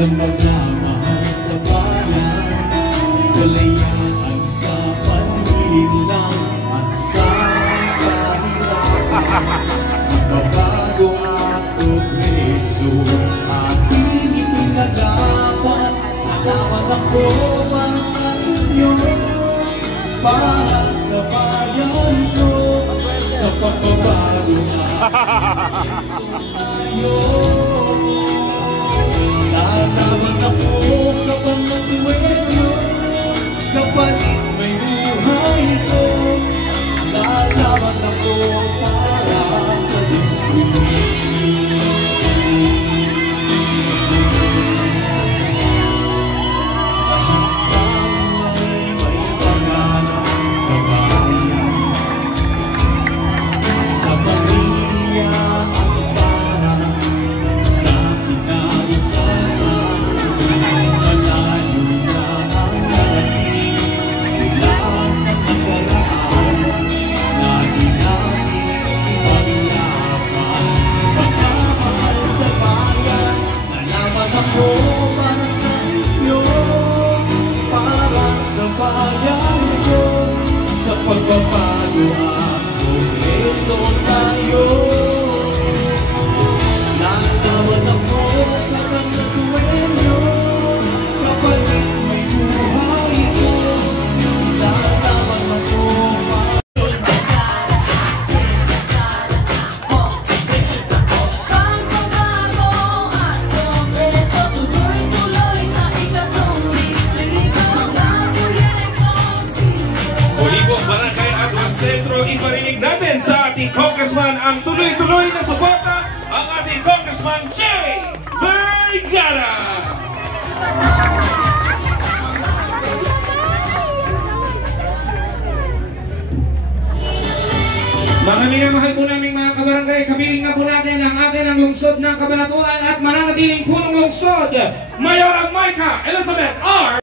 ng magmamahal sa bayan, kalayaan sa paligid lang at sa kahirap. Magbabago at progreso, ating itinagapan. Alaman ako para sa inyo, para sa bayan ko, sa pagbabago at progreso tayo. Lalaman ako kapag matuwelo, kapalit may buhay ko. Lalaman ako para sa destiny. May pangalan sa bayan, sa pamilya at para sa kinabukasan. Malayo na ang narating mula sa nakaraan, lagi namin paglaban. Pagmamahal sa bayan, nalaman ako para sa inyo, para sa bayan ko, sa pagbabago at progreso tayo. Nalaman ako kapag natuwelo, kapalit may buhay ko. Nalaman ako Olibong Barangay Agwas Sentro, iparinig natin sa ating congressman ang tuloy-tuloy na suporta, ang ating congressman Jay Vergara. Mga minamahal po naming mga kabarangay, kapiling na po natin ang atin ang lungsod ng Cabanatuan at mananatiling punong lungsod, Mayora Micah Elizabeth R.